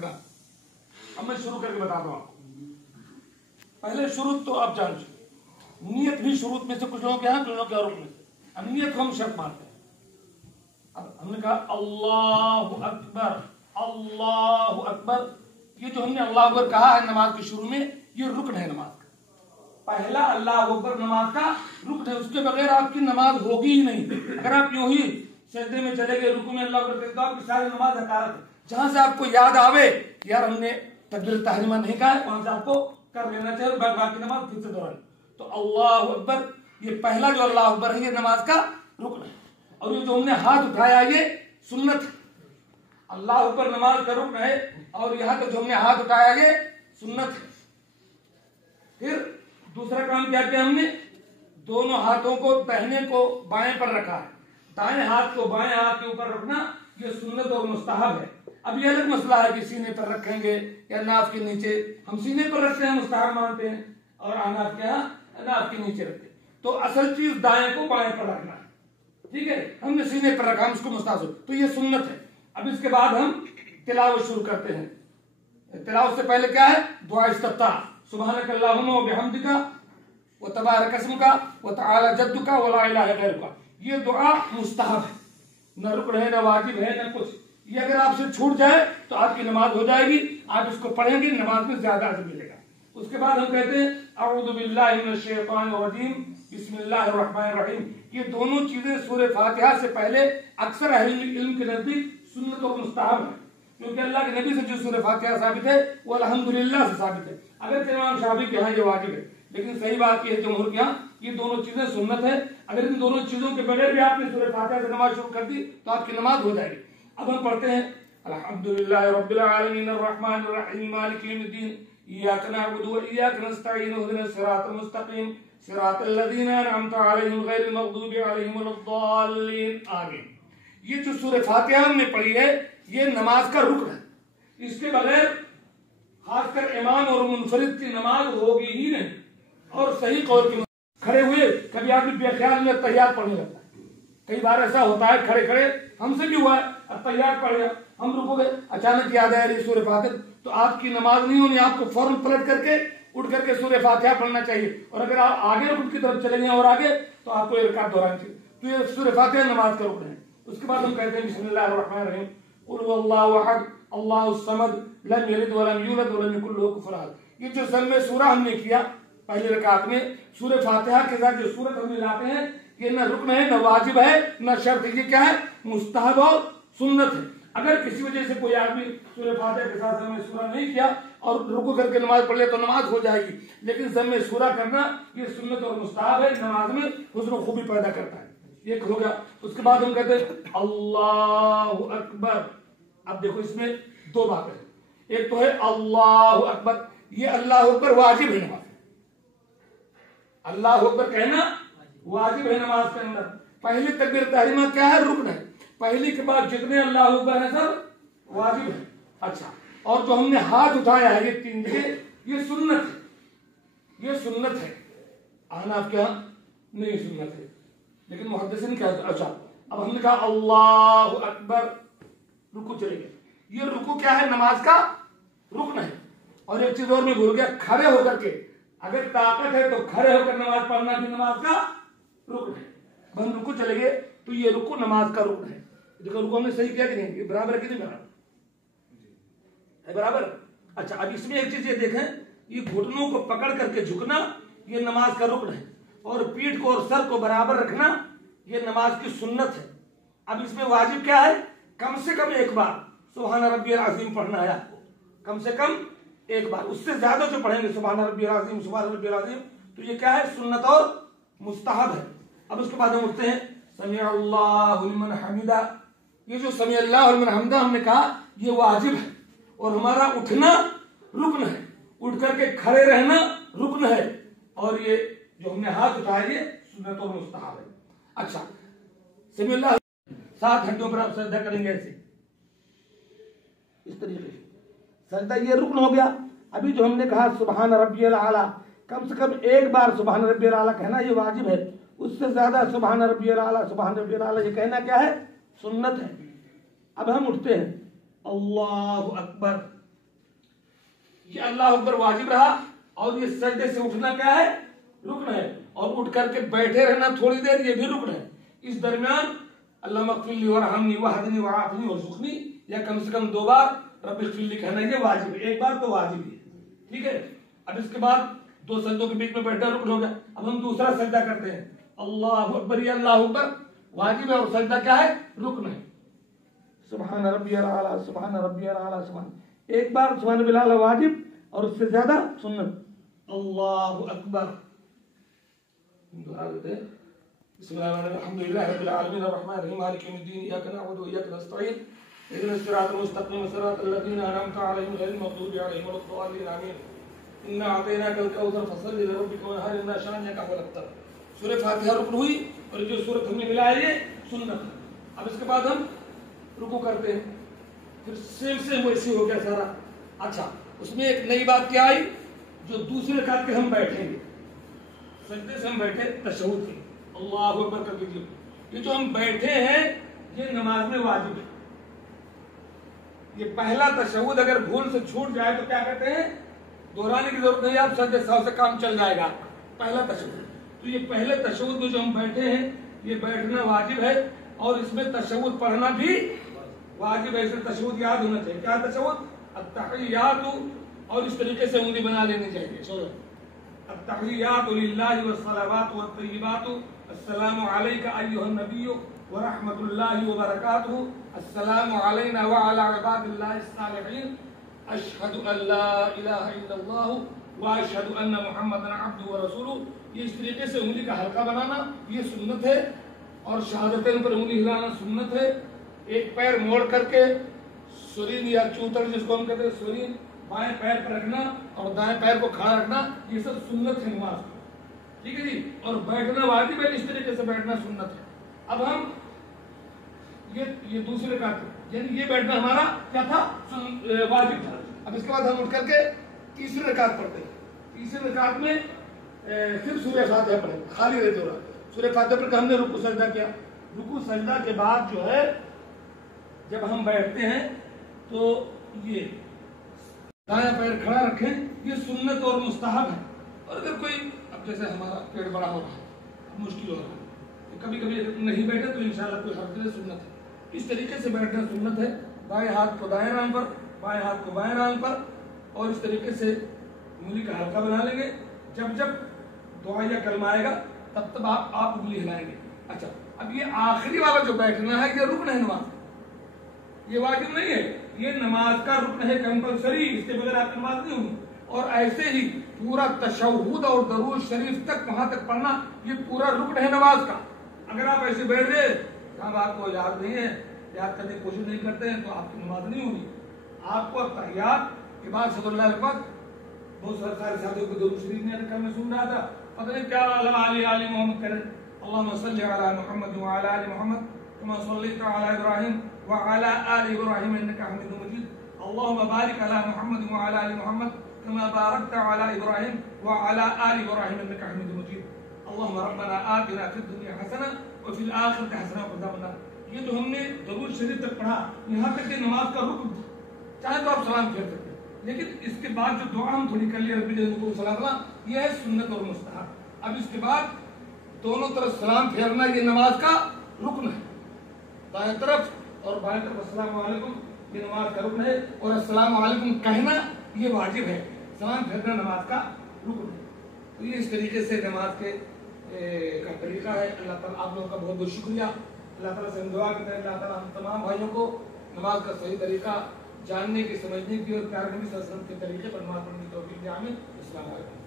رکھنا. اب میں شروع کر کے بتاتا ہوں آپ کو. پہلے شروط تو آپ جان چکے. نیت بھی شروط میں سے کچھ لوگوں کے یہاں، کچھ لوگوں کے اور میں سے. اب نیت کو ہم شرط مانتے ہیں. اب ہم نے کہا اللہ اکبر، اللہ اکبر. یہ جو ہم نے اللہ اکبر کہا ہے نماز کے شروع میں، یہ رکن ہے نماز کا. پہلا اللہ اکبر نماز کا رکن ہے. اس کے بغیر آپ کی نماز ہوگی ہی نہیں. اگر آپ یوں ہی سجدے میں چلے گئے، رکوع میں اللہ اکبر کہتے تو آپ کی ساری نماز حقارت ہے. جہاں سے آپ کو یاد آوے یار ہم نے تکبیر تحریمہ نہیں کہا ہے، وہاں سے آپ کو کر لینا چاہیے، باقی نماز پھر سے دہرانی. تو اللہ اکبر یہ پہلا جو اللہ اکبر ہے یہ نماز کا رکن ہے. اور یہ جو ہم نے ہاتھ اٹھایا یہ سنت ہے. اللہ اکبر نماز کا رکن ہے اور یہاں تک جو ہم نے ہاتھ اٹھایا یہ سنت ہے. پھر دوسرا کام کیا کیا ہم نے؟ دونوں ہاتھوں کو دہنے کو بائیں پر رکھا ہے. دائیں ہاتھ کو بائیں ہاتھ کے اوپر رکھنا یہ سنت اور مستحب ہے. اب یہ الگ مسئلہ ہے کہ سینے پر رکھیں گے یا ناف کے نیچے. ہم سینے پر رکھتے ہیں، مستحب مانتے ہیں، اور اناف کے یہاں ناف کے نیچے رکھتے ہیں. تو اصل چیز دائیں کو بائیں پر رکھنا ہے. ٹھیک ہے، ہم نے سینے پر رکھا، ہم اس کو مستحب، تو یہ سنت ہے. اب اس کے بعد ہم تلاوت شروع کرتے ہیں. تلاوت سے پہلے کیا ہے؟ دعا استفتاح. سبحانک اللہم و بحمدک و تبارک اسمک و تعالی جدک و لا الہ غیرک. یہ دعا مستحب ہے، نہ رکن ہے، نہ واجب ہے، نہ کچھ. یہ اگر آپ سے چھوٹ جائے تو آپ کی نماز ہو جائے گی. آپ اس کو پڑھیں گے، نماز میں زیادہ اجر ملے گا. اس کے بعد ہم کہتے ہیں اعوذ باللہ من الشیطان الرجیم بسم اللہ الرحمن الرحیم. یہ دونوں چیزیں سورہ فاتحہ سے پہلے اکثر اہل علم کے نزدیک سنت اور مستحب ہے، کیونکہ اللہ کے نبی سے جو سورہ فاتحہ ثابت ہے وہ الحمدللہ سے ثابت ہے. اگر امام شافعی کے یہاں یہ واجب ہے، لیکن صحیح بات یہ ہے جمہور کے یہاں یہ دونوں چیزیں سنت ہے. اگر ان دونوں چیزوں کے بغیر بھی آپ نے سورہ فاتحہ سے نماز شروع کر دی تو آپ کی نماز ہو جائے گی. اب ہم پڑھتے ہیں الحمدللہ رب العالمین الرحمن الرحیم مالک یوم الدین ایاک نعبد و ایاک نستعین اهدنا الصراط المستقیم صراط الذین انعمت علیہم غیر المغضوب علیہم ولا الضالین آمین. یہ جو سورہ فاتحہ ہم نے پڑھی ہے یہ نماز کا رکن ہے. اس کے بغیر خاص کر امام اور منفرد کی نماز ہوگی ہی نہیں. اور صحیح قول کی کھڑے ہوئے کبھی آدمی بے خیال میں تحیات پڑھنے لگتا ہے. کئی بار ایسا ہوتا ہے کھڑے کھڑے ہم سے بھی ہوا ہے، اب تحیات پڑھ گیا، ہم رکو گئے، اچانک یاد آیا یہ سورہ فاتحہ، تو آپ کی نماز نہیں ہونی. آپ کو فوراً پلٹ کر کے اٹھ کر کے سورہ فاتحہ پڑھنا چاہیے. اور اگر آپ آگے رکن کی طرف چلیں گے اور آگے تو آپ کو ایک رکعت دہرانی چاہیے. تو یہ سورہ فاتحہ نماز کا رکن ہے. اس کے بعد ہم کہتے ہیں بسم اللہ الرحمن الرحیم قل هو اللہ احد اللہ الصمد لم یلد ولم یولد ولم یکن له کفوا احد. یہ جو ضم سورہ ہم نے کیا پہلی رکعت میں سورہ فاتحہ کے ساتھ جو سورت ہم لاتے ہیں یہ نہ رکن ہے، نہ واجب ہے، نہ شرط ہے. یہ کیا ہے؟ مستحب اور سنت ہے. اگر کسی وجہ سے کوئی آدمی سورہ فاتحہ کے ساتھ ضم سورہ نہیں کیا اور رکوع کر کے نماز پڑھ لے تو نماز ہو جائے گی، لیکن ضم سورہ کرنا یہ سنت اور مستحب ہے، نماز میں حسن و خوبی پیدا کرتا ہے. یہ ہو گیا. اس کے بعد ہم کہتے ہیں اللہ اکبر. اب دیکھو اس میں دو باتیں ہیں. ایک تو ہے اللہ اکبر، یہ اللہ اکبر واجب ہے نماز میں. اللہ اکبر کہنا واجب ہے نماز کے اندر. پہلی تکبیر تحریمہ کیا ہے؟ رکن ہے. پہلی کے بعد جتنے اللہ اکبر ہیں سب واجب ہے. اچھا، اور جو ہم نے ہاتھ اٹھایا ہے یہ تین جگہ یہ سنت ہے. یہ سنت ہے. آنا آپ کے یہاں نہیں سنت ہے، لیکن محدثین کیا. اچھا، اب ہم نے کہا اللہ اکبر، رکوع چلے گئے. یہ رکوع کیا ہے؟ نماز کا رکن ہے. اور ایک چیز اور میں بھول گیا، کھڑے ہو کر کے اگر طاقت ہے تو کھڑے ہو کر نماز پڑھنا بھی نماز کا رکن ہے. ہم رکوع چلے گئے تو یہ رکوع نماز کا رکن ہے. دیکھو رکوع ہم نے صحیح کیا کہ نہیں؟ یہ برابر ہے کہ نہیں برابر ہے؟ برابر. اچھا، اب اس میں ایک چیز یہ دیکھیں، یہ گھٹنوں کو پکڑ کر کے جھکنا یہ نماز کا رکن ہے، اور پیٹھ کو اور سر کو برابر رکھنا یہ نماز کی سنت ہے. اب اس میں واجب کیا ہے؟ کم سے کم ایک بار سبحان ربی العظیم پڑھنا ہے آپ کو، کم سے کم ایک بار. اس سے زیادہ جو پڑھیں گے سبحان ربی العظیم سبحان ربی العظیم تو یہ کیا ہے؟ سنت اور مستحب ہے. اب اس کے بعد ہم اٹھتے ہیں سمیع اللہ لمن حمدہ. یہ جو سمیع اللہ لمن حمدہ ہم نے کہا یہ واجب ہے، اور ہمارا اٹھنا رکن ہے. اٹھ کر کے کھڑے رہنا رکن ہے، اور یہ جو ہم نے ہاتھ اٹھائے یہ سنت اور مستحب ہے. اچھا، سمیع اللہ 7 ہڈیوں پر آپ سجدہ کریں گے ایسے اس طریقے سے. سجدہ یہ رکن ہو گیا. ابھی جو ہم نے کہا سبحان ربی الاعلیٰ، کم سے کم ایک بار سبحان ربی الاعلیٰ کہنا یہ واجب ہے. اس سے زیادہ سبحان ربی الاعلیٰ سبحان ربی الاعلیٰ یہ کہنا کیا ہے؟ سنت ہے. اب ہم اٹھتے ہیں اللہ اکبر. یہ اللہ اکبر واجب رہا، اور یہ سجدے سے اٹھنا کیا ہے؟ رکن ہے، اور اٹھ کر کے بیٹھے رہنا تھوڑی دیر یہ بھی رکن ہے۔ اس درمیان اللہم اغفر لی ورحمنی وحدنی وعافنی وارزقنی یا کم سے کم 2 بار رب اغفر لی کہنا، یہ واجب ہے، ایک بار تو واجب ہے، ٹھیک ہے۔ اب اس کے بعد 2 سجدوں کے بیچ میں بیٹھنا رکن ہو گیا، اب ہم دوسرا سجدہ کرتے ہیں، اللہ اکبر، یہ اللہ اکبر واجب ہے اور سجدہ کیا ہے؟ رکن ہے۔ سبحان ربی الاعلیٰ، سبحان ربی الاعلیٰ، سبحان، ایک بار سبحان ربی الاعلیٰ واجب اور اس سے زیادہ سنت، اللہ اکبر۔ دعا دیتے ہیں، بسم اللہ الرحمن الرحیم، الحمد للہ رب العالمین الرحمن الرحیم مالک یوم الدین ایاک نعبد و ایاک نستعین اهدنا الصراط المستقیم صراط الذین انعمت علیہم غیر المغضوب علیہم ولا الضالین آمین۔ انا اعطیناک الکوثر فصل لربک وانحر ان شانئک هو الابتر۔ سورہ فاتحہ رکن ہوئی، اور جو سورت ہم نے ملا ہے یہ سنت ہے۔ اب اس کے بعد ہم رکوع کرتے ہیں، پھر سیم ویسے ہو گیا سارا۔ اچھا، اس میں ایک نئی بات کیا آئی؟ جو دوسرے رکعت کے ہم بیٹھیں گے، سجدے سے ہم بیٹھے تشہد کے اللہ اکبر کر دیجیے، یہ جو ہم بیٹھے ہیں یہ نماز میں واجب ہے۔ یہ پہلا تشہد اگر بھول سے چھوٹ جائے تو کیا کہتے ہیں؟ دہرانے کی ضرورت نہیں، آپ سجدے ساو سے کام چل جائے گا۔ پہلا تشہد، تو یہ پہلے تشہد میں جو ہم بیٹھے ہیں یہ بیٹھنا واجب ہے، اور اس میں تشہد پڑھنا بھی واجب ہے۔ اس میں تشہد یاد ہونا چاہیے، کیا تشہد؟ التحیات، اور اس طریقے سے انگلی بنا لینی چاہیے، چلو، التحیات للہ والصلوات والطیبات، السلام علیک ایھا النبی ورحمۃ اللہ وبرکاتہ، السلام علینا وعلی عباد اللہ الصالحین، اشہد ان لا الہ الا اللہ واشہد ان محمدا عبدہ ورسولہ۔ یہ اس طریقے سے انگلی کا حلقہ بنانا یہ سنت ہے، اور شہادتین پر انگلی ہلانا سنت ہے۔ ایک پیر موڑ کر کے سرین یا چوتڑ جس کو ہم کہتے ہیں سرین، بائیں پیر پر رکھنا اور دائیں پیر کو کھڑا رکھنا، یہ سب سنت ہے نماز، ٹھیک ہے جی۔ اور بیٹھنا واجب ہے، اس طریقے سے بیٹھنا سنت ہے۔ اب ہم یہ دوسرے رکعت، یعنی یہ بیٹھنا ہمارا کیا تھا؟ واجب تھا۔ اب اس کے بعد ہم اٹھ کر کے تیسری رکعت پڑھتے ہیں۔ تیسری رکعت میں صرف سورہ فاتحہ پڑھیں، خالی رہتے ہو رہا، سورہ فاتحہ پڑھ کے ہم نے رکوع سجدہ کیا۔ رکوع سجدہ کے بعد جو ہے جب ہم بیٹھتے ہیں تو یہ دایاں پیر کھڑا رکھیں، یہ سنت اور مستحب ہے۔ اور اگر کوئی، اب جیسے ہمارا پیٹ بڑا ہو رہا ہے، مشکل ہو رہا ہے، کبھی کبھی اگر نہیں بیٹھے تو انشاءاللہ کوئی حرج نہیں، سنت ہے۔ اس طریقے سے بیٹھنا سنت ہے، دائیں ہاتھ کو دائیں ران پر، بائیں ہاتھ کو بائیں ران پر، اور اس طریقے سے انگلی کا حلقہ بنا لیں گے۔ جب جب دعا یا کلمہ آئے گا تب تب آپ انگلی ہلائیں گے۔ اچھا، اب یہ آخری والا جو بیٹھنا ہے یہ رکن ہے نماز، یہ واجب نہیں ہے، یہ نماز کا رکن ہے کمپلسری، اس کے بغیر آپ کی نماز نہیں ہوگی۔ اور ایسے ہی پورا تشہد اور درود شریف تک وہاں تک پڑھنا یہ پورا رکن ہے نماز کا۔ اگر آپ ایسے بیٹھ گئے، جب آپ کو یاد نہیں ہے، یاد کرنے کی کوشش نہیں کرتے ہیں، تو آپ کی نماز نہیں ہوگی۔ آپ کو تحیات کے بعد صلی اللہ علیہ وسلم، بہت سارے ساتھیوں کو درود شریف میں رکھا میں سن رہا تھا، پتہ نہیں کیا آل محمد کریں، اللہم صلی علی محمد وعلی آل محمد کما صلیت علی ابراہیم وعلی آل ابراہیم انک حمید مجید، اللہم بارک علی محمد وعلی آل محمد کما بارکت علی ابراہیم وعلی آل ابراہیم انک حمید مجید، اللہم ربنا آتنا فی الدنیا حسنہ وفی الآخرۃ حسنہ وقنا عذاب النار۔ یہ جو ہم نے درود شریف تک پڑھا، یہاں تک کہ نماز کا رکن تھا، چاہے تو آپ سلام پھیر سکتے ہیں، لیکن اس کے بعد جو دعا ہم تھوڑی کر لیا رب جل صلاح، یہ ہے سنت اور مستحب۔ اب اس کے بعد دونوں طرف سلام پھیرنا یہ نماز کا رکن ہے، دائیں طرف اور بائیں طرف السلام علیکم یہ نماز کا رکن ہے، اور السلام علیکم کہنا یہ واجب ہے، سلام پھیرنا نماز کا رکن ہے۔ تو یہ اس طریقے سے نماز کے کا طریقہ ہے۔ اللہ تعالیٰ آپ لوگوں کا بہت بہت شکریہ۔ اللہ تعالیٰ سے ہم دعا کرتے ہیں، اللہ تعالیٰ ہم تمام بھائیوں کو نماز کا صحیح طریقہ جاننے کی، سمجھنے کی، اور پیارے نبی صلی اللہ علیہ وسلم کے طریقے پر نماز پڑھنے کی توفیق دے، آمین۔ السلام علیکم۔